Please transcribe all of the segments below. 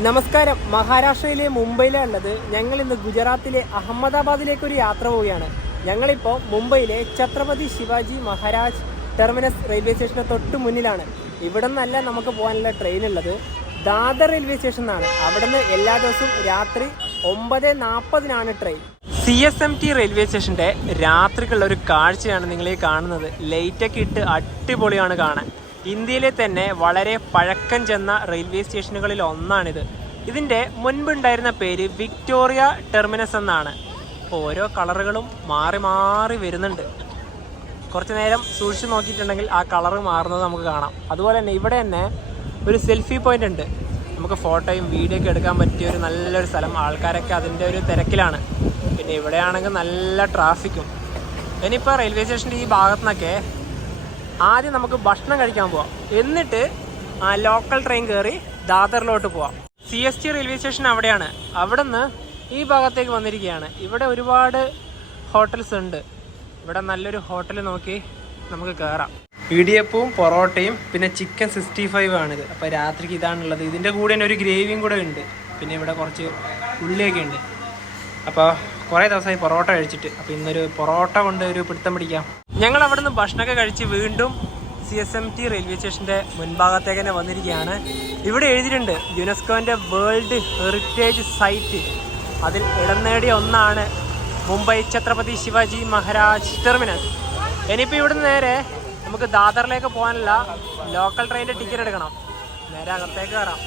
നമസ്കാരം. മഹാരാഷ്ട്രയിലെ മുംബൈയിലാണ് ഉള്ളത്. ഞങ്ങൾ ഇന്ന് ഗുജറാത്തിലെ അഹമ്മദാബാദിലേക്ക് ഒരു യാത്ര പോവുകയാണ്. ഞങ്ങളിപ്പോൾ മുംബൈയിലെ ഛത്രപതി ശിവാജി മഹാരാജ് ടെർമിനസ് റെയിൽവേ സ്റ്റേഷന് തൊട്ട് മുന്നിലാണ്. ഇവിടെ നിന്നല്ല നമുക്ക് പോകാനുള്ള ട്രെയിൻ ഉള്ളത്, ദാദർ റെയിൽവേ സ്റ്റേഷൻ എന്നാണ്. അവിടെ നിന്ന് എല്ലാ ദിവസവും രാത്രി 9:40 ട്രെയിൻ. CSMT റെയിൽവേ സ്റ്റേഷൻ്റെ രാത്രിക്കുള്ള ഒരു കാഴ്ചയാണ് നിങ്ങളീ കാണുന്നത്. ലൈറ്റൊക്കെ ഇട്ട് അടിപൊളിയാണ് കാണാൻ. ഇന്ത്യയിലെ തന്നെ വളരെ പഴക്കം ചെന്ന റെയിൽവേ സ്റ്റേഷനുകളിൽ ഒന്നാണിത്. ഇതിൻ്റെ മുൻപുണ്ടായിരുന്ന പേര് വിക്ടോറിയ ടെർമിനസ് എന്നാണ്. ഓരോ കളറുകളും മാറി മാറി വരുന്നുണ്ട്. കുറച്ച് നേരം സൂക്ഷിച്ച് നോക്കിയിട്ടുണ്ടെങ്കിൽ ആ കളറ് മാറുന്നത് നമുക്ക് കാണാം. അതുപോലെ തന്നെ ഇവിടെ തന്നെ ഒരു സെൽഫി പോയിന്റ് ഉണ്ട്. നമുക്ക് ഫോട്ടോയും വീഡിയോ ഒക്കെ എടുക്കാൻ പറ്റിയ ഒരു നല്ലൊരു സ്ഥലം. ആൾക്കാരൊക്കെ അതിൻ്റെ ഒരു തിരക്കിലാണ്. പിന്നെ ഇവിടെയാണെങ്കിൽ നല്ല ട്രാഫിക്കും. ഇനിയിപ്പോൾ റെയിൽവേ സ്റ്റേഷൻ്റെ ഈ ഭാഗത്തു നിന്നൊക്കെ ആദ്യം നമുക്ക് ഭക്ഷണം കഴിക്കാൻ പോവാം, എന്നിട്ട് ലോക്കൽ ട്രെയിൻ കയറി ദാദറിലോട്ട് പോവാം. CST റെയിൽവേ സ്റ്റേഷൻ അവിടെയാണ്. അവിടെ നിന്ന് ഈ ഭാഗത്തേക്ക് വന്നിരിക്കുകയാണ്. ഇവിടെ ഒരുപാട് ഹോട്ടൽസ് ഉണ്ട്. ഇവിടെ നല്ലൊരു ഹോട്ടൽ നോക്കി നമുക്ക് കയറാം. ഇടിയപ്പവും പൊറോട്ടയും പിന്നെ ചിക്കൻ 65 ആണിത്. അപ്പോൾ രാത്രിക്ക് ഇതാണുള്ളത്. ഇതിൻ്റെ കൂടെ തന്നെ ഒരു ഗ്രേവിയും കൂടെ ഉണ്ട്. പിന്നെ ഇവിടെ കുറച്ച് ഉള്ളിയൊക്കെ ഉണ്ട്. അപ്പോൾ കുറേ ദിവസമായി പൊറോട്ട കഴിച്ചിട്ട്, അപ്പോൾ ഇന്നൊരു പൊറോട്ട കൊണ്ട് ഒരു പിടുത്തം പിടിക്കാം. ഞങ്ങൾ അവിടെ നിന്ന് ഭക്ഷണമൊക്കെ കഴിച്ച് വീണ്ടും CSMT റെയിൽവേ സ്റ്റേഷൻ്റെ മുൻഭാഗത്തേക്ക് തന്നെ വന്നിരിക്കുകയാണ്. ഇവിടെ എഴുതിയിട്ടുണ്ട് യുനെസ്കോൻ്റെ വേൾഡ് ഹെറിറ്റേജ് സൈറ്റ്. അതിൽ ഇടം നേടിയ ഒന്നാണ് മുംബൈ ഛത്രപതി ശിവാജി മഹാരാജ് ടെർമിനസ്. ഇനിയിപ്പോൾ ഇവിടുന്ന് നേരെ നമുക്ക് ദാദറിലേക്ക് പോകാനുള്ള ലോക്കൽ ട്രെയിനിൻ്റെ ടിക്കറ്റ് എടുക്കണം. നേരെ അകത്തേക്ക് കയറാം.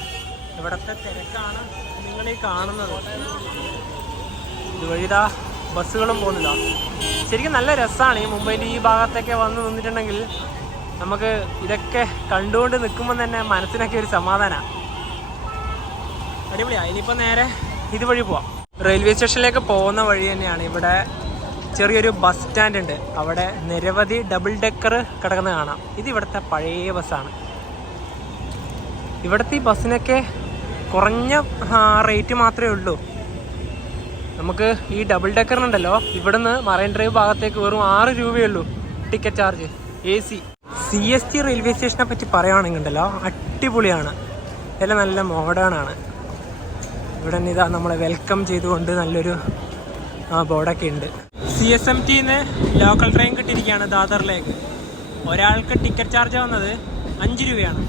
ഇവിടുത്തെ തിരക്കാണ് നിങ്ങളീ കാണുന്നത്. ഇതുവഴിതാ ബസ്സുകളും പോകുന്നില്ല. ശരിക്കും നല്ല രസമാണ് ഈ മുംബൈൻ്റെ ഈ ഭാഗത്തൊക്കെ വന്ന് നിന്നിട്ടുണ്ടെങ്കിൽ. നമുക്ക് ഇതൊക്കെ കണ്ടുകൊണ്ട് നിൽക്കുമ്പോൾ തന്നെ മനസ്സിനൊക്കെ ഒരു സമാധാനമാണ്. അടിപൊളിയാണ്. ഇനിയിപ്പോൾ നേരെ ഇതുവഴി പോവാം. റെയിൽവേ സ്റ്റേഷനിലേക്ക് പോകുന്ന വഴി തന്നെയാണ്. ഇവിടെ ചെറിയൊരു ബസ് സ്റ്റാൻഡ് ഉണ്ട്. അവിടെ നിരവധി ഡബിൾ ഡെക്കർ കിടക്കുന്നത് കാണാം. ഇത് ഇവിടുത്തെ പഴയ ബസ്സാണ്. ഇവിടുത്തെ ഈ ബസ്സിനൊക്കെ കുറഞ്ഞ റേറ്റ് മാത്രമേ ഉള്ളൂ. നമുക്ക് ഈ ഡബിൾ ഡെക്കറിനുണ്ടല്ലോ, ഇവിടുന്ന് മറൈൻ ഡ്രൈവ് ഭാഗത്തേക്ക് വെറും 6 രൂപയുള്ളൂ ticket charge, AC. CST railway സ്റ്റേഷനെ പറ്റി പറയുകയാണെങ്കിൽ ഉണ്ടല്ലോ, അടിപൊളിയാണ്. എല്ലാം നല്ല മോഡേൺ ആണ്. ഇവിടെ നിന്ന് ഇതാ നമ്മളെ വെൽക്കം ചെയ്തുകൊണ്ട് നല്ലൊരു ബോർഡൊക്കെ ഉണ്ട്. CSMTന്ന് ലോക്കൽ ട്രെയിൻ കിട്ടിയിരിക്കുകയാണ് ദാദറിലേക്ക്. ഒരാൾക്ക് ടിക്കറ്റ് ചാർജ് വന്നത് 5 രൂപയാണ്.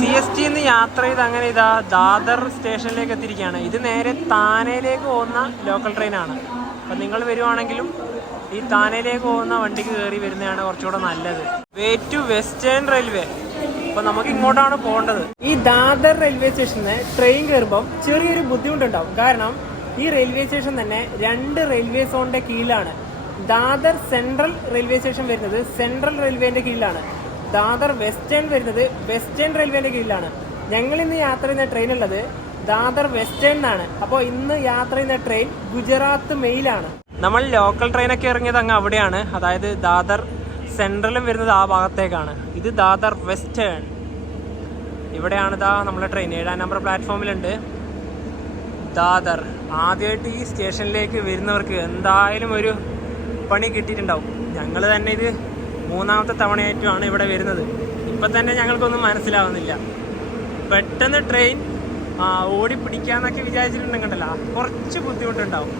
CSTന്ന് യാത്ര ചെയ്ത് അങ്ങനെ ഇതാ ദാദർ സ്റ്റേഷനിലേക്ക് എത്തിയിരിക്കുകയാണ്. ഇത് നേരെ താനയിലേക്ക് പോകുന്ന ലോക്കൽ ട്രെയിനാണ്. അപ്പം നിങ്ങൾ വരുവാണെങ്കിലും ഈ താനയിലേക്ക് പോകുന്ന വണ്ടിക്ക് കയറി വരുന്നതാണ് കുറച്ചുകൂടെ നല്ലത്. Way to western railway. അപ്പോൾ നമുക്ക് ഇങ്ങോട്ടാണ് പോകേണ്ടത്. ഈ ദാദർ റെയിൽവേ സ്റ്റേഷനിൽ ട്രെയിൻ കയറുമ്പം ചെറിയൊരു ബുദ്ധിമുട്ടുണ്ടാവും. കാരണം ഈ റെയിൽവേ സ്റ്റേഷൻ തന്നെ 2 റെയിൽവേ സോണിൻ്റെ കീഴിലാണ്. ദാദർ സെൻട്രൽ റെയിൽവേ സ്റ്റേഷൻ വരുന്നത് സെൻട്രൽ റെയിൽവേൻ്റെ കീഴിലാണ്. ദാദർ വെസ്റ്റേൺ വരുന്നത് വെസ്റ്റേൺ റെയിൽവേൻ്റെ കീഴിലാണ്. ഞങ്ങൾ ഇന്ന് യാത്ര ചെയ്യുന്ന ട്രെയിൻ ഉള്ളത് ദാദർ വെസ്റ്റേൺ എന്നാണ്. അപ്പോൾ ഇന്ന് യാത്ര ചെയ്യുന്ന ട്രെയിൻ ഗുജറാത്ത് മെയിലാണ്. നമ്മൾ ലോക്കൽ ട്രെയിനൊക്കെ ഇറങ്ങിയത് അങ്ങ് അവിടെയാണ്. അതായത് ദാദർ സെൻട്രലും വരുന്നത് ആ ഭാഗത്തേക്കാണ്. ഇത് ദാദർ വെസ്റ്റേൺ. ഇവിടെയാണ് നമ്മളെ ട്രെയിൻ 7-ാം നമ്പർ പ്ലാറ്റ്ഫോമിലുണ്ട്. ദാദർ ആദ്യമായിട്ട് ഈ സ്റ്റേഷനിലേക്ക് വരുന്നവർക്ക് എന്തായാലും ഒരു പണി കിട്ടിയിട്ടുണ്ടാവും. ഞങ്ങൾ തന്നെ ഇത് 3ാമത്തെ തവണയായിട്ടുമാണ് ഇവിടെ വരുന്നത്. ഇപ്പം തന്നെ ഞങ്ങൾക്കൊന്നും മനസ്സിലാവുന്നില്ല. പെട്ടെന്ന് ട്രെയിൻ ഓടി പിടിക്കാന്നൊക്കെ വിചാരിച്ചിട്ടുണ്ടെങ്കിലല്ല, കുറച്ച് ബുദ്ധിമുട്ടുണ്ടാവും.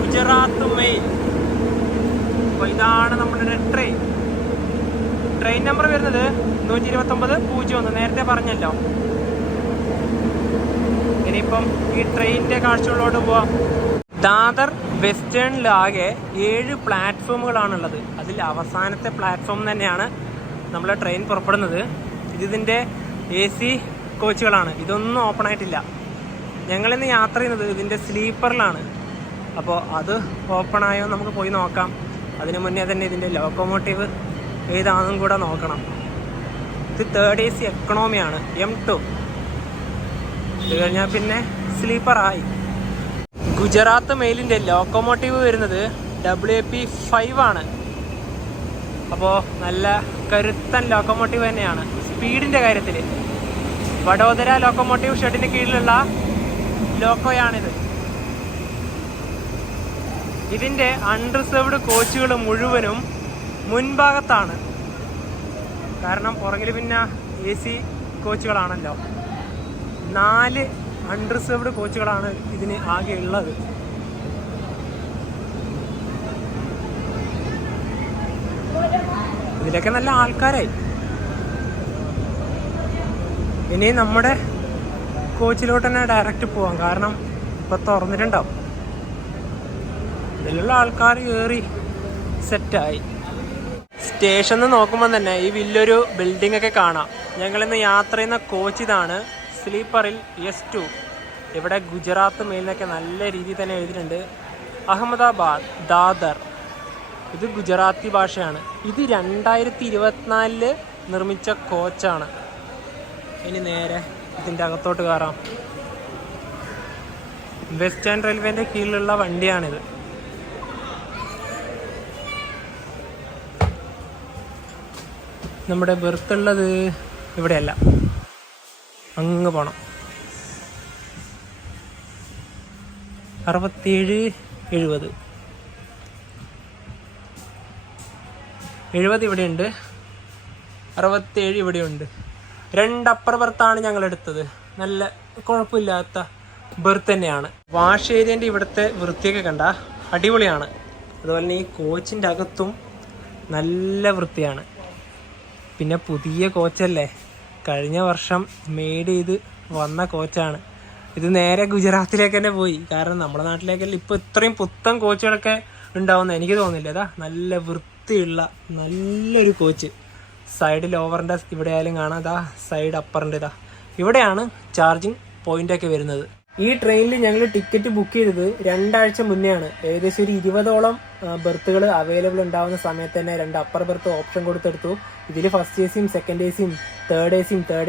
ഗുജറാത്ത് മെയിൽ. അപ്പോൾ ഇതാണ് നമ്മളുടെ ട്രെയിൻ. ട്രെയിൻ നമ്പർ വരുന്നത് 12901. നേരത്തെ പറഞ്ഞല്ലോ. ഇനിയിപ്പം ഈ ട്രെയിനിൻ്റെ കാഴ്ചകളിലോട്ട് പോവാം. ദാദർ വെസ്റ്റേണിലാകെ 7 പ്ലാറ്റ്ഫോമുകളാണുള്ളത്. അതിൽ അവസാനത്തെ പ്ലാറ്റ്ഫോം തന്നെയാണ് നമ്മളെ ട്രെയിൻ പുറപ്പെടുന്നത്. ഇതിൻ്റെ AC കോച്ചുകളാണ്. ഇതൊന്നും ഓപ്പൺ ആയിട്ടില്ല. ഞങ്ങളിന്ന് യാത്ര ചെയ്യുന്നത് ഇതിൻ്റെ സ്ലീപ്പറിലാണ്. അപ്പോൾ അത് ഓപ്പണായോ നമുക്ക് പോയി നോക്കാം. അതിന് മുന്നേ തന്നെ ഇതിൻ്റെ ലോക്കോമോട്ടീവ് ഏതാണെന്നും കൂടെ നോക്കണം. ഇത് 3rd AC എക്കണോമിയാണ്, M2. ഇത് കഴിഞ്ഞാൽ പിന്നെ സ്ലീപ്പറായി. ഗുജറാത്ത് മെയിലിൻ്റെ ലോക്കോമോട്ടീവ് വരുന്നത് WAP5 ആണ്. അപ്പോൾ നല്ല കരുത്തൻ ലോക്കോമോട്ടീവ് തന്നെയാണ് സ്പീഡിൻ്റെ കാര്യത്തിൽ. വഡോദര ലോക്കോമോട്ടീവ് ഷെഡിന് കീഴിലുള്ള ലോക്കോയാണിത്. ഇതിൻ്റെ അൺറിസർവ്ഡ് കോച്ചുകൾ മുഴുവനും മുൻഭാഗത്താണ്. കാരണം പുറകിൽ പിന്നെ AC കോച്ചുകളാണല്ലോ. 4 അൺറിസർവ്ഡ് കോച്ചുകളാണ് ഇതിന് ആകെ ഉള്ളത്. ഇതിലൊക്കെ നല്ല ആൾക്കാരായി. ഇനി നമ്മുടെ കോച്ചിലോട്ട് തന്നെ ഡയറക്റ്റ് പോവാം, കാരണം ഇപ്പം തുറന്നിട്ടുണ്ടാവും. ഇതിലുള്ള ആൾക്കാർ കയറി സെറ്റായി. സ്റ്റേഷനിൽ നോക്കുമ്പോൾ തന്നെ ഈ വലിയൊരു ബിൽഡിംഗ് ഒക്കെ കാണാം. ഞങ്ങളിന്ന് യാത്ര ചെയ്യുന്ന കോച്ച് ഇതാണ്, സ്ലീപ്പറിൽ S2. ഇവിടെ ഗുജറാത്ത് മെയിലിനൊക്കെ നല്ല രീതിയിൽ തന്നെ എഴുതിയിട്ടുണ്ട്. അഹമ്മദാബാദ്, ദാദർ. ഇത് ഗുജറാത്തി ഭാഷയാണ്. ഇത് 2024 നിർമ്മിച്ച കോച്ചാണ്. ഇനി നേരെ ഇതിൻ്റെ അകത്തോട്ട് കയറാം. വെസ്റ്റേൺ റെയിൽവേൻ്റെ കീഴിലുള്ള വണ്ടിയാണിത്. നമ്മുടെ ബെർത്തുള്ളത് ഇവിടെയല്ല, അങ്ങ് പോണം. 67, 70. 70 ഇവിടെയുണ്ട്, 67 ഇവിടെയുണ്ട്. 2 അപ്പർ ബെർത്താണ് ഞങ്ങൾ എടുത്തത്. നല്ല കുഴപ്പമില്ലാത്ത ബെർത്ത് തന്നെയാണ്. വാഷ് ഏരിയൻ്റെ ഇവിടുത്തെ വൃത്തിയൊക്കെ കണ്ട അടിപൊളിയാണ്. അതുപോലെ തന്നെ ഈ കോച്ചിൻ്റെ അകത്തും നല്ല വൃത്തിയാണ്. പിന്നെ പുതിയ കോച്ചല്ലേ, കഴിഞ്ഞ വർഷം മെയ്ഡ് ചെയ്ത് വന്ന കോച്ചാണ്. ഇത് നേരെ ഗുജറാത്തിലേക്ക് തന്നെ പോയി. കാരണം നമ്മുടെ നാട്ടിലേക്കല്ല ഇപ്പോൾ ഇത്രയും പുത്തൻ കോച്ചുകളൊക്കെ ഉണ്ടാവുമെന്ന് എനിക്ക് തോന്നുന്നില്ല. ഇതാ നല്ല വൃത്തിയുള്ള നല്ലൊരു കോച്ച്. സൈഡിൽ ഓവറിൻ്റെ ഇവിടെ ആയാലും കാണാം. ഇതാ സൈഡ് അപ്പറിൻ്റെ ഇതാ ഇവിടെയാണ് ചാർജിങ് പോയിൻ്റൊക്കെ വരുന്നത്. ഈ ട്രെയിനിൽ ഞങ്ങൾ ടിക്കറ്റ് ബുക്ക് ചെയ്തത് 2 ആഴ്ച മുന്നെയാണ്. ഏകദേശം ഒരു 20ഓളം ബെർത്തുകൾ അവൈലബിൾ ഉണ്ടാവുന്ന സമയത്ത് തന്നെ 2 അപ്പർ ബെർത്ത് ഓപ്ഷൻ കൊടുത്തെടുത്തു. ഇതിൽ ഫസ്റ്റ് AC-യും സെക്കൻഡ് AC-യും തേർഡ്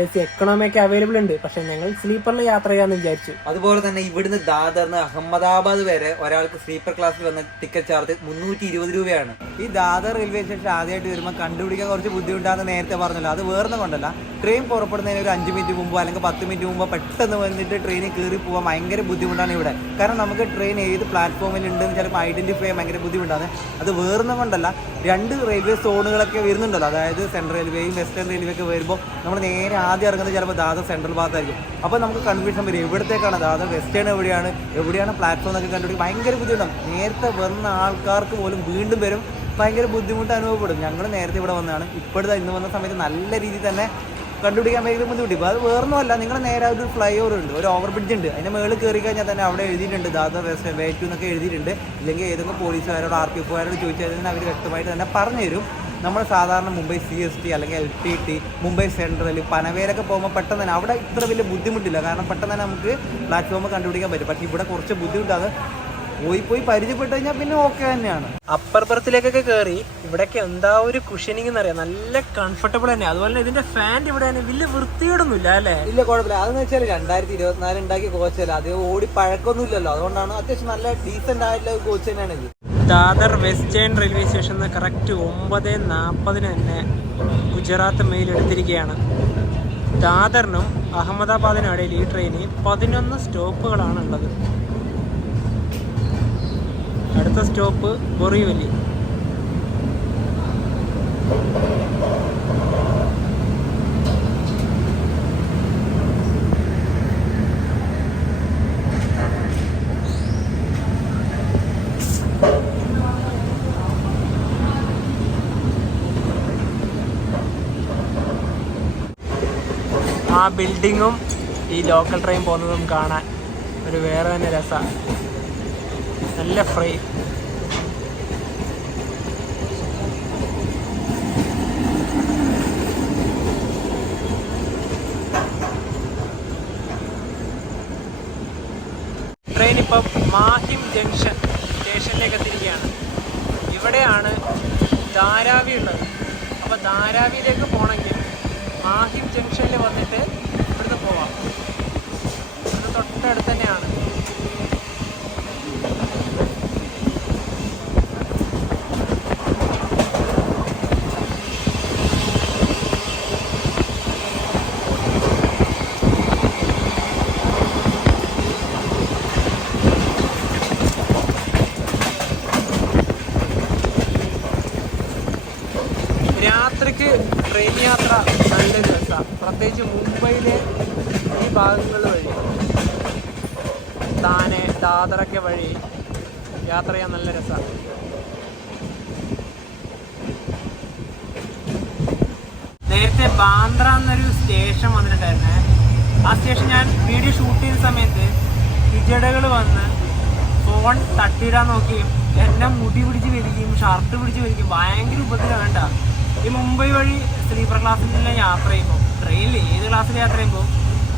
AC എക്കണോമി ഒക്കെ അവൈലബിൾ ഉണ്ട്. പക്ഷെ ഞങ്ങൾ സ്ലീപ്പറിൽ യാത്ര ചെയ്യാമെന്ന് വിചാരിച്ചു. അതുപോലെ തന്നെ ഇവിടുന്ന് ദാദറിന് അഹമ്മദാബാദ് വരെ ഒരാൾക്ക് സ്ലീപ്പർ ക്ലാസ്സിൽ വന്ന ടിക്കറ്റ് ചാർജ് 320 രൂപയാണ്. ഈ ദാദർ റെയിൽവേ സ്റ്റേഷൻ ആദ്യമായിട്ട് വരുമ്പോൾ കണ്ടുപിടിക്കാൻ കുറച്ച് ബുദ്ധിമുട്ടാണെന്ന് നേരത്തെ പറഞ്ഞല്ലോ. അത് വേറൊന്നും കൊണ്ടല്ല, ട്രെയിൻ പുറപ്പെടുന്നതിന് ഒരു 5 മിനിറ്റ് മുമ്പോ അല്ലെങ്കിൽ 10 മിനിറ്റ് മുമ്പോ പെട്ടെന്ന് വന്നിട്ട് ട്രെയിനിൽ കയറി പോകാൻ ഭയങ്കര ബുദ്ധിമുട്ടാണ് ഇവിടെ. കാരണം നമുക്ക് ട്രെയിൻ ഏത് പ്ലാറ്റ്ഫോമിൽ ഉണ്ടെന്ന് ചിലപ്പോൾ ഐഡന്റിഫൈ ചെയ്യാൻ ഭയങ്കര ബുദ്ധിമുട്ടാണ്. അത് വേറൊന്നും കൊണ്ടല്ല, 2 റെയിൽവേ സോണുകളൊക്കെ വരുന്നുണ്ടല്ലോ. അതായത് സെൻട്രൽ റെയിൽവേയും വെസ്റ്റേൺ റെയിൽവേ ഒക്കെ വരുമ്പോൾ നമ്മൾ നേരെ ആദ്യം ഇറങ്ങുന്നത് ചിലപ്പോൾ ദാദർ സെൻട്രൽ ഭാഗത്തായിരിക്കും. അപ്പോൾ നമുക്ക് കൺഫ്യൂഷൻ വരും, എവിടത്തേക്കാണ് ദാദർ, വെസ്റ്റേൺ എവിടെയാണ് പ്ലാറ്റ്ഫോം എന്നൊക്കെ കണ്ടുപിടിക്കും. ഭയങ്കര ബുദ്ധിമുട്ടാണ്. നേരത്തെ വന്ന ആൾക്കാർക്ക് പോലും വീണ്ടും വരും ഭയങ്കര ബുദ്ധിമുട്ട് അനുഭവപ്പെടും. ഞങ്ങൾ നേരത്തെ ഇവിടെ വന്നതാണ്. ഇപ്പോഴത്തെ ഇന്ന് വന്ന സമയത്ത് നല്ല രീതിയിൽ തന്നെ കണ്ടുപിടിക്കാൻ ഭയങ്കര ബുദ്ധിമുട്ടി. ഇപ്പോൾ അത് വേറൊന്നുമല്ല, നിങ്ങൾ നേരെ ഒരു ഫ്ലൈ ഓവർ ഉണ്ട്, ഒരു ഓവർ ബ്രിഡ്ജ് ഉണ്ട്. അതിൻ്റെ മുകളിൽ കയറി കഴിഞ്ഞാൽ തന്നെ അവിടെ എഴുതിയിട്ടുണ്ട് ദാദർ വെസ്റ്റ് വേ ടു എന്നൊക്കെ എഴുതിയിട്ടുണ്ട്. ഇല്ലെങ്കിൽ ഏതെങ്കിലും പോലീസുകാരോട് RPFകാരോട് ചോദിച്ചാൽ തന്നെ അവർ വ്യക്തമായിട്ട് തന്നെ പറഞ്ഞു തരും. നമ്മൾ സാധാരണ മുംബൈ CST അല്ലെങ്കിൽ LTT, മുംബൈ സെൻട്രൽ, പനവേലൊക്കെ പോകുമ്പോൾ പെട്ടെന്ന് തന്നെ അവിടെ ഇത്ര വലിയ ബുദ്ധിമുട്ടില്ല. കാരണം പെട്ടെന്ന് തന്നെ നമുക്ക് പ്ലാറ്റ്ഫോം കണ്ടുപിടിക്കാൻ പറ്റും. പക്ഷേ ഇവിടെ കുറച്ച് ബുദ്ധിമുട്ടാണ്. പോയി പരിചയപ്പെട്ട് കഴിഞ്ഞാൽ പിന്നെ ഓക്കെ തന്നെയാണ്. അപ്പർ ബെർത്തിലേക്കൊക്കെ കയറി ഇവിടെയൊക്കെ എന്താ ഒരു കുഷനിങ് എന്നറിയാം, നല്ല കംഫർട്ടബിൾ തന്നെ. അതുപോലെ തന്നെ ഇതിന്റെ ഫാൻ ഇവിടെ വലിയ വൃത്തിയോടൊന്നും ഇല്ല അല്ലേ? ഇല്ല, കുഴപ്പമില്ല. അതെന്ന് വെച്ചാൽ 2024 ഉണ്ടാക്കിയ കോച്ചല്ല, അത് ഓടി പഴക്കമൊന്നും ഇല്ലല്ലോ. അതുകൊണ്ടാണ് അത്യാവശ്യം നല്ല ഡീസന്റ് ആയിട്ടുള്ള കോച്ച് തന്നെയാണ് ഇത്. ദാദർ വെസ്റ്റേൺ റെയിൽവേ സ്റ്റേഷനിൽ കറക്റ്റ് 9:40 തന്നെ ഗുജറാത്ത് മെയിൽ എടുത്തിരിക്കുകയാണ്. ദാദറിനും അഹമ്മദാബാദിനും ഇടയിൽ ഈ ട്രെയിനിൽ 11 സ്റ്റോപ്പുകളാണ് ഉള്ളത്. അടുത്ത സ്റ്റോപ്പ് ബൊറിവലി. ആ ബിൽഡിങ്ങും ഈ ലോക്കൽ ട്രെയിൻ പോകുന്നതും കാണാൻ ഒരു വേറെ തന്നെ രസമാണ്. നല്ല ഫ്രീ. ട്രെയിൻ ഇപ്പം മാഹിം ജംഗ്ഷൻ സ്റ്റേഷനിലേക്ക് എത്തിയിരിക്കുകയാണ്. ഇവിടെയാണ് ധാരാവി ഉള്ളത്. അപ്പോൾ ധാരാവിയിലേക്ക് പോകണമെങ്കിൽ മാഹിം ജംഗ്ഷനിൽ വന്നിട്ട് ഇവിടുന്ന് പോവാം. ഇവിടുന്ന് തൊട്ടടുത്ത് തന്നെയാണ്. രാത്രിക്ക് ട്രെയിൻ നല്ലൊരു രസമാണ്. പ്രത്യേകിച്ച് മുംബൈയിലെ ഈ ഭാഗങ്ങൾ വഴി താനെ ദാദറൊക്കെ വഴി യാത്ര ചെയ്യാൻ നല്ല രസമാണ്. നേരത്തെ ബാന്ദ്ര എന്നൊരു സ്റ്റേഷൻ വന്നിട്ടുണ്ടായിരുന്നേ. ആ സ്റ്റേഷൻ ഞാൻ വീഡിയോ ഷൂട്ട് ചെയ്യുന്ന സമയത്ത് ഹിജടകൾ വന്ന് ഫോൺ തട്ടിയിടാൻ നോക്കിയും എന്നെ മുടി പിടിച്ച് വലിക്കും, ഷർട്ട് പിടിച്ച് വലിക്കും, ഭയങ്കര ഉപദ്രവം. വേണ്ട, ഈ മുംബൈ വഴി സ്ലീപ്പർ ക്ലാസ്സിലെല്ലാം യാത്ര ചെയ്യുമ്പോൾ, ട്രെയിനിൽ ഏത് ക്ലാസ്സിൽ യാത്ര ചെയ്യുമ്പോൾ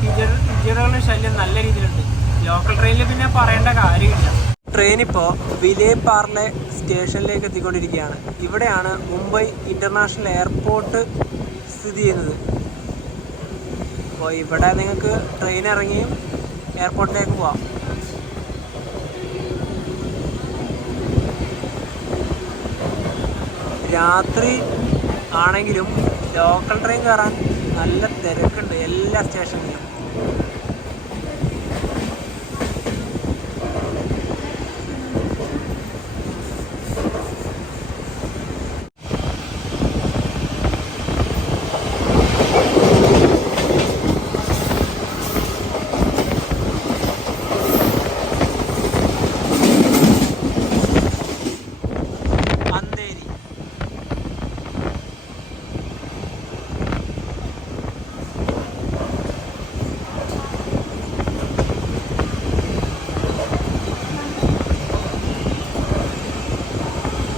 ഹിജടകളുടെ ശല്യം നല്ല രീതിയിലുണ്ട്. ലോക്കൽ ട്രെയിനിൽ പിന്നെ പറയേണ്ട കാര്യമില്ല. ട്രെയിൻ ഇപ്പോൾ വിലേപാർലെ സ്റ്റേഷനിലേക്ക് എത്തിക്കൊണ്ടിരിക്കുകയാണ്. ഇവിടെയാണ് മുംബൈ ഇൻ്റർനാഷണൽ എയർപോർട്ട് സ്ഥിതി ചെയ്യുന്നത്. അപ്പോൾ ഇവിടെ നിങ്ങൾക്ക് ട്രെയിൻ ഇറങ്ങിയും എയർപോർട്ടിലേക്ക് പോവാം. രാത്രി ആണെങ്കിലും ലോക്കൽ ട്രെയിൻ കയറാൻ നല്ല തിരക്കുണ്ട് എല്ലാ സ്റ്റേഷനിലും.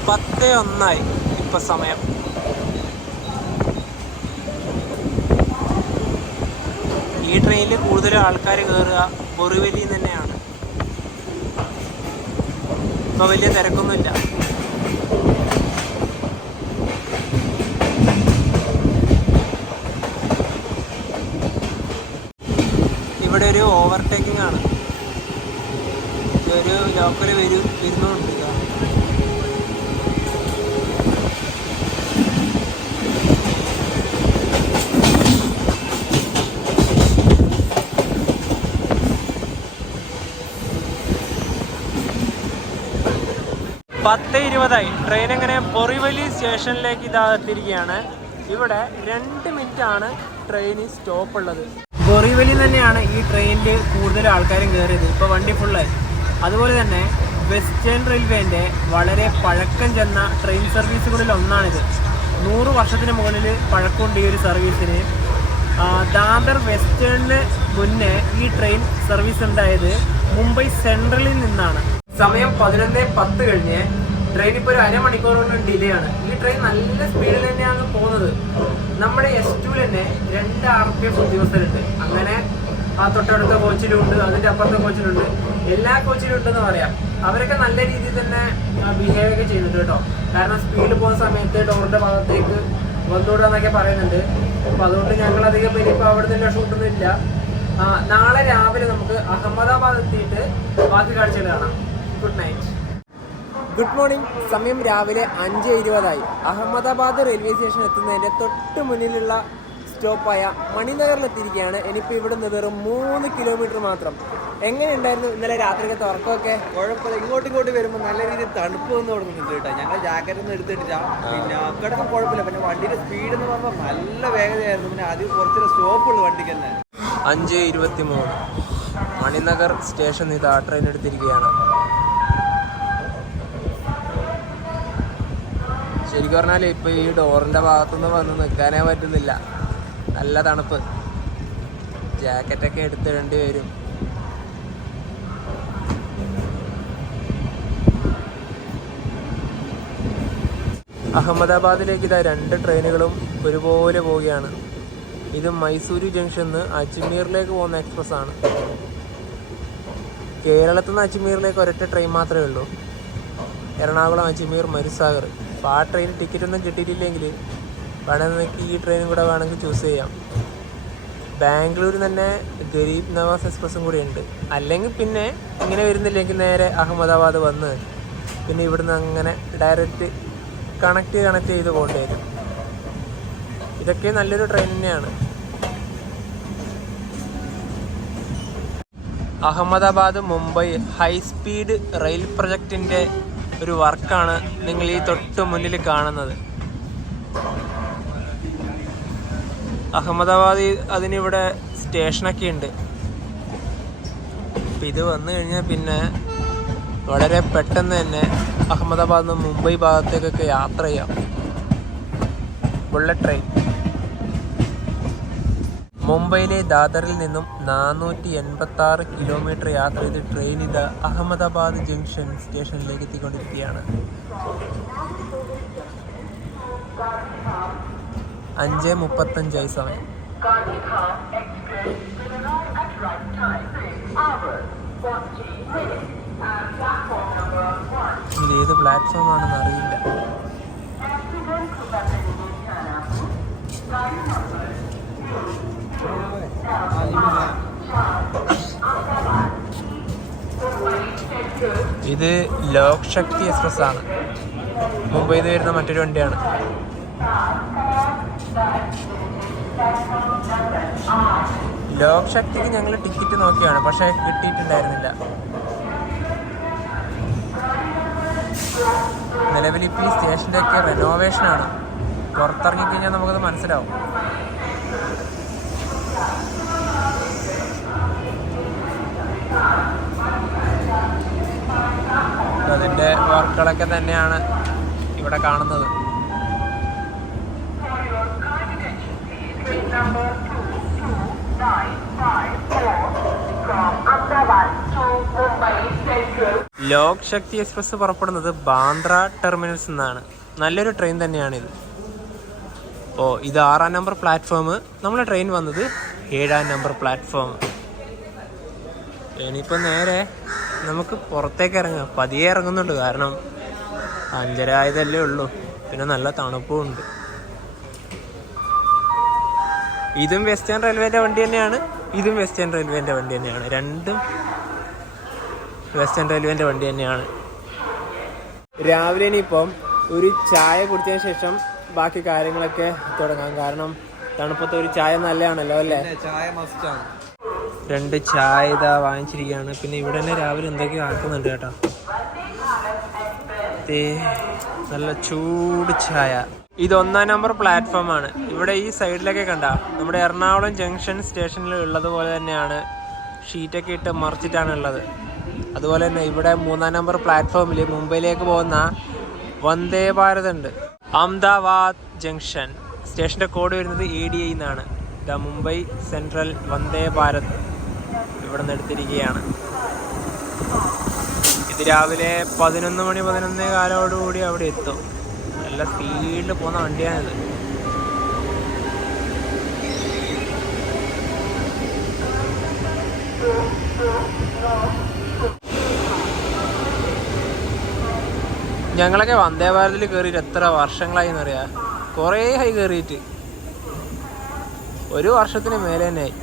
പത്തേ 1 ഇപ്പം സമയം. ഈ ട്രെയിനിൽ കൂടുതലും ആൾക്കാർ കയറുക ബോറിവലിയിൽ തന്നെയാണ്. ഇപ്പോൾ വലിയ തിരക്കൊന്നുമില്ല. ഇവിടെ ഒരു ഓവർടേക്കിംഗ് ആണ്. ഒരു ലോക്കൽ വരുന്നുണ്ട്. പത്ത് 20 ട്രെയിൻ അങ്ങനെ ബോറിവലി സ്റ്റേഷനിലേക്ക് എത്തിയിരിക്കുകയാണ്. ഇവിടെ 2 മിനിറ്റാണ് ട്രെയിൻ സ്റ്റോപ്പ് ഉള്ളത്. ബോറിവലി തന്നെയാണ് ഈ ട്രെയിനിൽ കൂടുതൽ ആൾക്കാരും കയറിയത്. ഇപ്പോൾ വണ്ടി ഫുള്ളായി. അതുപോലെ തന്നെ വെസ്റ്റേൺ റെയിൽവേൻ്റെ വളരെ പഴക്കം ചെന്ന ട്രെയിൻ സർവീസുകളിൽ ഒന്നാണിത്. 100 വർഷത്തിന് മുകളിൽ പഴക്കമുണ്ട് ഈ ഒരു സർവീസിന്. ദാദർ വെസ്റ്റേണിന് മുന്നേ ഈ ട്രെയിൻ സർവീസ് ഉണ്ടായത് മുംബൈ സെൻട്രലിൽ നിന്നാണ്. സമയം 11:10 കഴിഞ്ഞ്. ട്രെയിൻ ഇപ്പോൾ ഒരു അരമണിക്കൂറോളം ഡിലേ ആണ്. ഈ ട്രെയിൻ നല്ല സ്പീഡിൽ തന്നെയാണ് പോകുന്നത്. നമ്മുടെ S2 തന്നെ 2 RPF ഉദ്യോഗസ്ഥരുണ്ട്. അങ്ങനെ ആ തൊട്ടടുത്ത കോച്ചിലുണ്ട്, അതിൻ്റെ അപ്പുറത്തെ കോച്ചിലുണ്ട്, എല്ലാ കോച്ചിലും ഉണ്ടെന്ന് പറയാം. അവരൊക്കെ നല്ല രീതിയിൽ തന്നെ ബിഹേവ് ഒക്കെ ചെയ്യുന്നുണ്ട് കേട്ടോ. കാരണം സ്പീഡിൽ പോകുന്ന സമയത്ത് ഡോറിൻ്റെ ഭാഗത്തേക്ക് വന്നുകൂടാന്നൊക്കെ പറയുന്നുണ്ട്. അപ്പോൾ അതുകൊണ്ട് ഞങ്ങളധികം പേര് ഇപ്പോൾ അവിടെ തന്നെ ഷൂട്ടൊന്നും ഇല്ല. നാളെ രാവിലെ നമുക്ക് അഹമ്മദാബാദ് എത്തിയിട്ട് ബാക്കി കാഴ്ചകൾ കാണാം. Good night. Good morning. സമയം രാവിലെ 5:20 അഹമ്മദാബാദ് റെയിൽവേ സ്റ്റേഷൻ എത്തുന്നതിൻ്റെ തൊട്ട് മുന്നിലുള്ള സ്റ്റോപ്പായ മണിനഗറിലെത്തിയിരിക്കുകയാണ്. ഇനിയിപ്പോൾ ഇവിടുന്ന് വെറും 3 കിലോമീറ്റർ മാത്രം. എങ്ങനെയുണ്ടായിരുന്നു ഇന്നലെ രാത്രിക്കത്തെ ഉറക്കമൊക്കെ? കുഴപ്പമില്ല. ഇങ്ങോട്ട് വരുമ്പോൾ നല്ല രീതിയിൽ തണുപ്പ് വന്ന് തുടങ്ങുന്നുണ്ട് കേട്ടോ. ഞങ്ങൾ ജാക്കറ്റൊന്നും എടുത്തിട്ടില്ല. പിന്നെ കിടക്കും കുഴപ്പമില്ല. പിന്നെ വണ്ടിയുടെ സ്പീഡ് എന്ന് പറയുമ്പോൾ നല്ല വേഗതയായിരുന്നു. പിന്നെ ആദ്യം കുറച്ചൊരു സ്റ്റോപ്പുള്ളൂ വണ്ടിക്ക് തന്നെ. 5:23 മണിനഗർ സ്റ്റേഷൻ ഇതാ ട്രെയിൻ എടുത്തിരിക്കുകയാണ്. ശരിക്കും പറഞ്ഞാൽ ഇപ്പോൾ ഈ ഡോറിൻ്റെ ഭാഗത്തുനിന്ന് വന്ന് നിൽക്കാനേ പറ്റുന്നില്ല. നല്ല തണുപ്പ്. ജാക്കറ്റൊക്കെ എടുത്തിടേണ്ടി വരും. അഹമ്മദാബാദിലേക്ക് ഇതാ 2 ട്രെയിനുകളും ഒരുപോലെ പോവുകയാണ്. ഇത് മൈസൂരു ജംഗ്ഷനിൽ നിന്ന് അജ്മീറിലേക്ക് പോകുന്ന എക്സ്പ്രസ് ആണ്. കേരളത്തിൽ നിന്ന് അജ്മീറിലേക്ക് ഒരൊറ്റ ട്രെയിൻ മാത്രമേ ഉള്ളൂ. എറണാകുളം, അജ്മീർ, മരുസാഗർ. അപ്പോൾ ആ ട്രെയിൻ ടിക്കറ്റ് ഒന്നും കിട്ടിയിട്ടില്ലെങ്കിൽ വേണമെങ്കിൽ നിങ്ങൾക്ക് ഈ ട്രെയിനും കൂടെ വേണമെങ്കിൽ ചൂസ് ചെയ്യാം. ബാംഗ്ലൂരിൽ തന്നെ ഗരീബ് നവാസ് എക്സ്പ്രസ്സും കൂടി ഉണ്ട്. അല്ലെങ്കിൽ പിന്നെ ഇങ്ങനെ വരുന്നില്ലെങ്കിൽ നേരെ അഹമ്മദാബാദ് വന്ന് പിന്നെ ഇവിടുന്ന് അങ്ങനെ ഡയറക്റ്റ് കണക്ട് ചെയ്ത് പോകേണ്ടി വരും. ഇതൊക്കെ നല്ലൊരു ട്രെയിൻ തന്നെയാണ്. അഹമ്മദാബാദ് മുംബൈ ഹൈസ്പീഡ് റെയിൽ പ്രൊജക്റ്റിൻ്റെ ഒരു വർക്കാണ് നിങ്ങൾ ഈ തൊട്ട് മുന്നിൽ കാണുന്നത്. അഹമ്മദാബാദ് അതിനിവിടെ സ്റ്റേഷനൊക്കെ ഉണ്ട്. അപ്പം ഇത് വന്നു കഴിഞ്ഞാൽ പിന്നെ വളരെ പെട്ടെന്ന് തന്നെ അഹമ്മദാബാദിൽ നിന്ന് മുംബൈ ഭാഗത്തേക്കൊക്കെ യാത്ര ചെയ്യാം. ബുള്ളറ്റ് ട്രെയിൻ മുംബൈയിലെ ദാദറിൽ നിന്നും 486 കിലോമീറ്റർ യാത്ര ചെയ്ത് ട്രെയിൻ ഇത് അഹമ്മദാബാദ് ജംഗ്ഷൻ സ്റ്റേഷനിലേക്ക് എത്തിക്കൊണ്ടിരിക്കുകയാണ്. 5:35 സമയം. ഇത് ഏത് പ്ലാറ്റ്ഫോം ആണെന്ന് അറിയില്ല. ഇത് ലോക് ശക്തി എക്സ്പ്രസ് ആണ്. മുംബൈയിൽ നിന്ന് വരുന്ന മറ്റൊരു വണ്ടിയാണ്. ലോക് ശക്തിക്ക് ഞങ്ങൾ ടിക്കറ്റ് നോക്കിയാണ്, പക്ഷെ കിട്ടിയിട്ടുണ്ടായിരുന്നില്ല. നിലവിൽ ഇപ്പോൾ ഈ സ്റ്റേഷൻ്റെ ഒക്കെ റെനോവേഷനാണ്. പുറത്തിറങ്ങിക്കഴിഞ്ഞാൽ നമുക്കത് മനസ്സിലാവും. അതിൻ്റെ വർക്കുകളൊക്കെ തന്നെയാണ് ഇവിടെ കാണുന്നത്. ലോക് ശക്തി എക്സ്പ്രസ് പുറപ്പെടുന്നത് ബാന്ദ്ര ടെർമിനൽസ് നിന്നാണ്. നല്ലൊരു ട്രെയിൻ തന്നെയാണിത്. അപ്പോൾ ഇത് 6-ാം നമ്പർ പ്ലാറ്റ്ഫോം. നമ്മളെ ട്രെയിൻ വന്നത് 7-ാം നമ്പർ പ്ലാറ്റ്ഫോം. ഇനിയിപ്പോൾ നേരെ നമുക്ക് പുറത്തേക്ക് ഇറങ്ങാം. പതിയെ ഇറങ്ങുന്നുണ്ട്, കാരണം 5:30 ആയതല്ലേ ഉള്ളൂ. പിന്നെ നല്ല തണുപ്പും ഉണ്ട്. ഇതും വെസ്റ്റേൺ റെയിൽവേൻ്റെ വണ്ടി തന്നെയാണ്, ഇതും വെസ്റ്റേൺ റെയിൽവേൻ്റെ വണ്ടി തന്നെയാണ്. രണ്ടും വെസ്റ്റേൺ റെയിൽവേൻ്റെ വണ്ടി തന്നെയാണ്. രാവിലെ ഇനിയിപ്പം ഒരു ചായ കുടിച്ചതിന് ശേഷം ബാക്കി കാര്യങ്ങളൊക്കെ തുടങ്ങാം. കാരണം തണുപ്പത്ത് ഒരു ചായ നല്ലതാണല്ലോ അല്ലേ? ചായ മസ്റ്റാണ്. 2 ചായ ഇതാ വാങ്ങിച്ചിരിക്കുകയാണ്. പിന്നെ ഇവിടെ തന്നെ രാവിലെ എന്തൊക്കെയോ ആക്കുന്നുണ്ട് കേട്ടോ. നല്ല ചൂട് ചായ. ഇത് 1-ാം നമ്പർ പ്ലാറ്റ്ഫോം ആണ്. ഇവിടെ ഈ സൈഡിലൊക്കെ കണ്ട നമ്മുടെ എറണാകുളം ജംഗ്ഷൻ സ്റ്റേഷനിൽ ഉള്ളതുപോലെ തന്നെയാണ്. ഷീറ്റൊക്കെ ഇട്ട് മറിച്ചിട്ടാണ് ഉള്ളത്. അതുപോലെ തന്നെ ഇവിടെ 3-ാം നമ്പർ പ്ലാറ്റ്ഫോമിൽ മുംബൈയിലേക്ക് പോകുന്ന വന്ദേ ഭാരത് ഉണ്ട്. അഹമ്മദാബാദ് ജംഗ്ഷൻ സ്റ്റേഷൻ്റെ കോഡ് വരുന്നത് ADI എന്നാണ്. ദ മുംബൈ സെൻട്രൽ വന്ദേ ഭാരത് ഇവിടെ നിന്ന് എടുത്തിരിക്കുകയാണ്. ഇത് രാവിലെ 11 മണി 11:15 അവിടെ എത്തും. നല്ല സ്പീഡിൽ പോകുന്ന വണ്ടിയാണിത്. ഞങ്ങളൊക്കെ വന്ദേ ഭാരതിൽ കയറിയിട്ട് എത്ര വർഷങ്ങളായി എന്നറിയാം. കുറേ ആയി കയറിയിട്ട്, 1 വർഷത്തിന് മേലെ തന്നെ ആയി.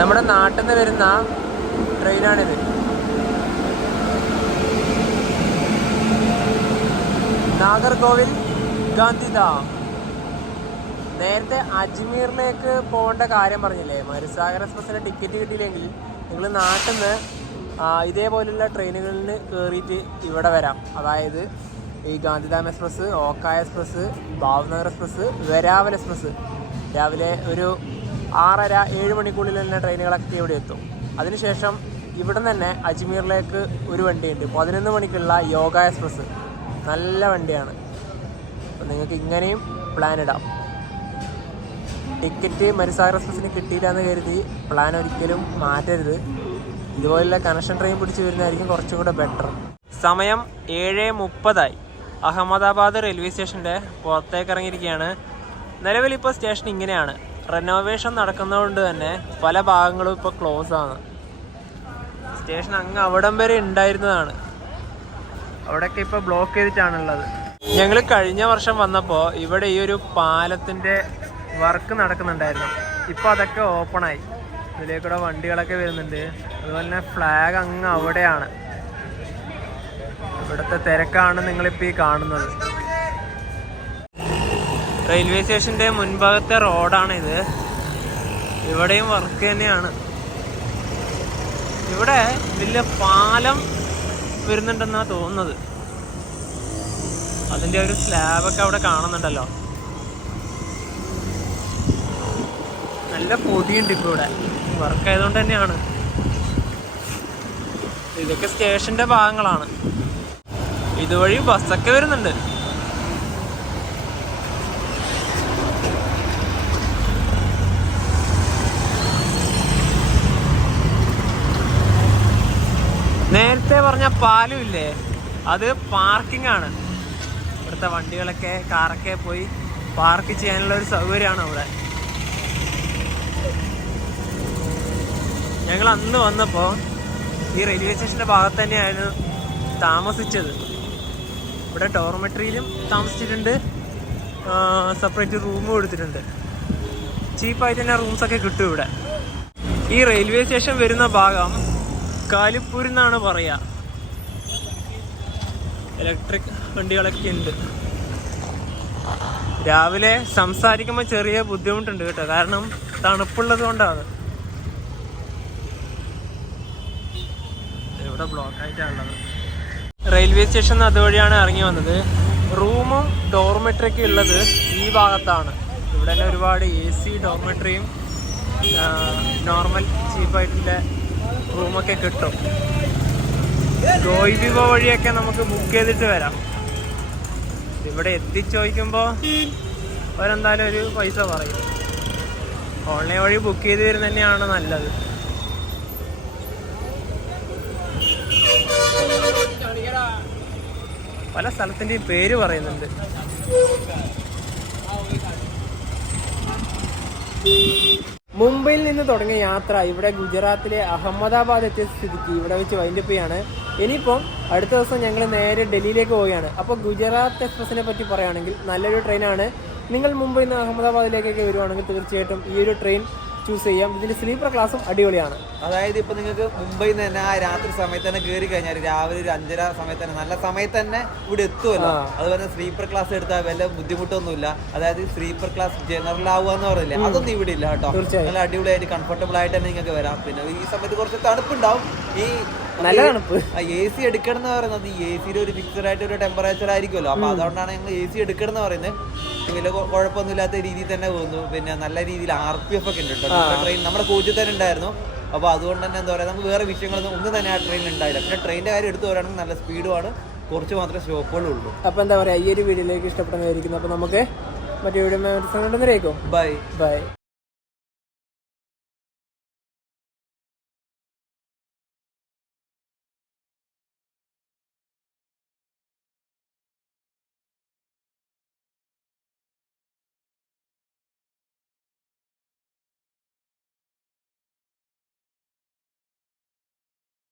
നമ്മുടെ നാട്ടിൽ നിന്ന് വരുന്ന ട്രെയിനാണിത്. നാഗർകോവിൽ ഗാന്ധിധാം. നേരത്തെ അജ്മീറിലേക്ക് പോകേണ്ട കാര്യം പറഞ്ഞില്ലേ? മരുസാഗർ എക്സ്പ്രസിൻ്റെ ടിക്കറ്റ് കിട്ടിയില്ലെങ്കിൽ നിങ്ങൾ നാട്ടിൽ നിന്ന് ഇതേപോലുള്ള ട്രെയിനുകളിൽ കയറിയിട്ട് ഇവിടെ വരാം. അതായത് ഈ Gandhidham express, Okha express, Bhavnagar express, Veraval express രാവിലെ ഒരു 6:30-7 മണിക്കുള്ളിൽ തന്നെ ട്രെയിനുകളൊക്കെ ഇവിടെ എത്തും. അതിനുശേഷം ഇവിടെ നിന്ന് തന്നെ അജ്മീറിലേക്ക് ഒരു വണ്ടിയുണ്ട്, 11 മണിക്കുള്ള യോഗ എക്സ്പ്രസ്. നല്ല വണ്ടിയാണ്. അപ്പോൾ നിങ്ങൾക്ക് ഇങ്ങനെയും പ്ലാൻ ഇടാം. ടിക്കറ്റ് മരുസാഗർ എക്സ്പ്രസ്സിന് കിട്ടിയില്ല എന്ന് കരുതി പ്ലാൻ ഒരിക്കലും മാറ്റരുത്. ഇതുപോലുള്ള കണക്ഷൻ ട്രെയിൻ പിടിച്ച് വരുന്നതായിരിക്കും കുറച്ചും കൂടെ ബെറ്റർ. സമയം 7:30 അഹമ്മദാബാദ് റെയിൽവേ സ്റ്റേഷൻ്റെ പുറത്തേക്ക് ഇറങ്ങിയിരിക്കുകയാണ്. നിലവിൽ ഇപ്പോൾ സ്റ്റേഷൻ ഇങ്ങനെയാണ്. റെനോവേഷൻ നടക്കുന്നതുകൊണ്ട് തന്നെ പല ഭാഗങ്ങളും ഇപ്പോൾ ക്ലോസ് ആണ്. സ്റ്റേഷൻ അങ്ങ് അവിടം വരെ ഉണ്ടായിരുന്നതാണ്, അവിടെയൊക്കെ ഇപ്പോൾ ബ്ലോക്ക് ചെയ്തിട്ടാണുള്ളത്. ഞങ്ങൾ കഴിഞ്ഞ വർഷം വന്നപ്പോൾ ഇവിടെ ഈ ഒരു പാലത്തിൻ്റെ വർക്ക് നടക്കുന്നുണ്ടായിരുന്നു. ഇപ്പോൾ അതൊക്കെ ഓപ്പണായി. ഇതിലേക്കൂടെ വണ്ടികളൊക്കെ വരുന്നുണ്ട്. അതുപോലെ തന്നെ ഫ്ലാഗ് അങ്ങ് അവിടെയാണ്. ഇവിടുത്തെ തിരക്കാണ് നിങ്ങളിപ്പോൾ ഈ കാണുന്നത്. റെയിൽവേ സ്റ്റേഷൻ്റെ മുൻഭാഗത്തെ റോഡാണിത്. ഇവിടെയും വർക്ക് തന്നെയാണ്. ഇവിടെ വലിയ പാലം വരുന്നുണ്ടെന്നാ തോന്നുന്നത്. അതിന്റെ ഒരു സ്ലാബൊക്കെ അവിടെ കാണുന്നുണ്ടല്ലോ. നല്ല പൊതിയുണ്ട് ഇപ്പൊ ഇവിടെ, വർക്ക് ആയതുകൊണ്ട് തന്നെയാണ്. ഇതൊക്കെ സ്റ്റേഷന്റെ ഭാഗങ്ങളാണ്. ഇതുവഴി ബസ്സൊക്കെ വരുന്നുണ്ട്. നേരത്തെ പറഞ്ഞ പാലം ഇല്ലേ, അത് പാർക്കിംഗ് ആണ്. ഇവിടുത്തെ വണ്ടികളൊക്കെ കാറൊക്കെ പോയി പാർക്ക് ചെയ്യാനുള്ള ഒരു സൗകര്യമാണ് അവിടെ. ഞങ്ങൾ അന്ന് വന്നപ്പോൾ ഈ റെയിൽവേ സ്റ്റേഷൻ്റെ ഭാഗത്ത് തന്നെയായിരുന്നു താമസിച്ചത്. ഇവിടെ ഡോർമെട്രിയിലും താമസിച്ചിട്ടുണ്ട്, സെപ്പറേറ്റ് റൂമും കൊടുത്തിട്ടുണ്ട്. ചീപ്പായിട്ട് തന്നെ റൂംസൊക്കെ കിട്ടും ഇവിടെ. ഈ റെയിൽവേ സ്റ്റേഷൻ വരുന്ന ഭാഗം കാലിപ്പൂർ എന്നാണ് പറയുക. ഇലക്ട്രിക് വണ്ടികളൊക്കെ ഉണ്ട്. രാവിലെ സംസാരിക്കുമ്പോൾ ചെറിയ ബുദ്ധിമുട്ടുണ്ട് കേട്ടോ, കാരണം തണുപ്പുള്ളത് കൊണ്ടാണ്. ഇവിടെ ബ്ലോക്ക് ആയിട്ടാണുള്ളത്. റെയിൽവേ സ്റ്റേഷൻ അതുവഴിയാണ് ഇറങ്ങി വന്നത്. റൂമും ഡോർമെട്രിയൊക്കെ ഉള്ളത് ഈ ഭാഗത്താണ്. ഇവിടെ തന്നെ ഒരുപാട് AC ഡോർമെട്രിയും നോർമൽ ചീപ്പായിട്ടുള്ള റൂമൊക്കെ കിട്ടും. ഗോയിബിബോ വഴിയൊക്കെ നമുക്ക് ബുക്ക് ചെയ്തിട്ട് വരാം. ഇവിടെ എത്തിച്ചോദിക്കുമ്പോൾ അവരെന്തായാലും ഒരു പൈസ പറയും. ഓൺലൈൻ വഴി ബുക്ക് ചെയ്ത് വരുന്നത് തന്നെയാണ് നല്ലത്. പല സ്ഥലത്തിൻ്റെയും പേര് പറയുന്നുണ്ട്. മുംബൈയിൽ നിന്ന് തുടങ്ങിയ യാത്ര ഇവിടെ ഗുജറാത്തിലെ അഹമ്മദാബാദ് എത്തിയ സ്ഥിതിക്ക് ഇവിടെ വെച്ച് വൈൻഡപ്പ് ചെയ്യാണ്. ഇനിയിപ്പം അടുത്ത ദിവസം ഞങ്ങൾ നേരെ ഡൽഹിയിലേക്ക് പോവുകയാണ്. അപ്പോൾ ഗുജറാത്ത് എക്സ്പ്രസിനെ പറ്റി പറയുകയാണെങ്കിൽ നല്ലൊരു ട്രെയിനാണ്. നിങ്ങൾ മുംബൈയിൽ നിന്ന് അഹമ്മദാബാദിലേക്കൊക്കെ വരുവാണെങ്കിൽ തീർച്ചയായിട്ടും ഈ ഒരു ട്രെയിൻ ചൂസ് ചെയ്യാം. ഇതിന്റെ സ്ലീപ്പർ ക്ലാസ്സും അടിപൊളിയാണ്. അതായത് ഇപ്പൊ നിങ്ങൾക്ക് മുംബൈയിൽ നിന്ന് തന്നെ ആ രാത്രി സമയത്ത് തന്നെ കയറി കഴിഞ്ഞാൽ രാവിലെ ഒരു 5:30 സമയത്ത് തന്നെ നല്ല സമയത്ത് തന്നെ ഇവിടെ എത്തുമല്ലോ. അതുപോലെ സ്ലീപ്പർ ക്ലാസ് എടുത്താൽ വല്ല ബുദ്ധിമുട്ടൊന്നുമില്ല. അതായത് സ്ലീപ്പർ ക്ലാസ് ജനറൽ ആവുക എന്ന് പറയില്ലേ, അതൊന്നും ഇവിടെ ഇല്ല കേട്ടോ. നല്ല അടിപൊളിയായിട്ട് കംഫർട്ടബിൾ ആയിട്ട് തന്നെ നിങ്ങൾക്ക് വരാം. പിന്നെ ഈ സമയത്ത് കുറച്ച് തണുപ്പുണ്ടാവും. ഈ നല്ല തണുപ്പ് AC എടുക്കണം എന്ന് പറയുന്നത് ഈ AC ഒരു ഫിക്സഡ് ആയിട്ട് ഒരു ടെമ്പറേച്ചർ ആയിരിക്കുമല്ലോ. അപ്പൊ അതുകൊണ്ടാണ് ഞങ്ങൾ AC എടുക്കണം എന്ന് പറയുന്നത്. വലിയ കുഴപ്പമൊന്നുമില്ലാത്ത രീതിയിൽ തന്നെ പോകുന്നു. പിന്നെ നല്ല രീതിയിൽ RPF ഒക്കെ ഉണ്ട് കേട്ടോ. ട്രെയിൻ നമ്മുടെ കോച്ചിൽ തന്നെ ഉണ്ടായിരുന്നു. അപ്പോൾ അതുകൊണ്ട് തന്നെ എന്താ പറയുക, നമുക്ക് വേറെ വിഷയങ്ങളൊന്നും ഒന്നും തന്നെ ആ ട്രെയിനിൽ ഉണ്ടായില്ല. പിന്നെ ട്രെയിനിന്റെ കാര്യം എടുത്തു പറയുകയാണെങ്കിൽ നല്ല സ്പീഡുമാണ്, കുറച്ച് മാത്രമേ സ്റ്റോപ്പുകളും ഉള്ളൂ. അപ്പോൾ എന്താ പറയുക, ഈ ഒരു വീഡിയോയിലേക്ക് ഇഷ്ടപ്പെടുന്നതായിരിക്കുന്നു. അപ്പോൾ നമുക്ക് മറ്റേ വീഡിയോ ബൈ ബൈ.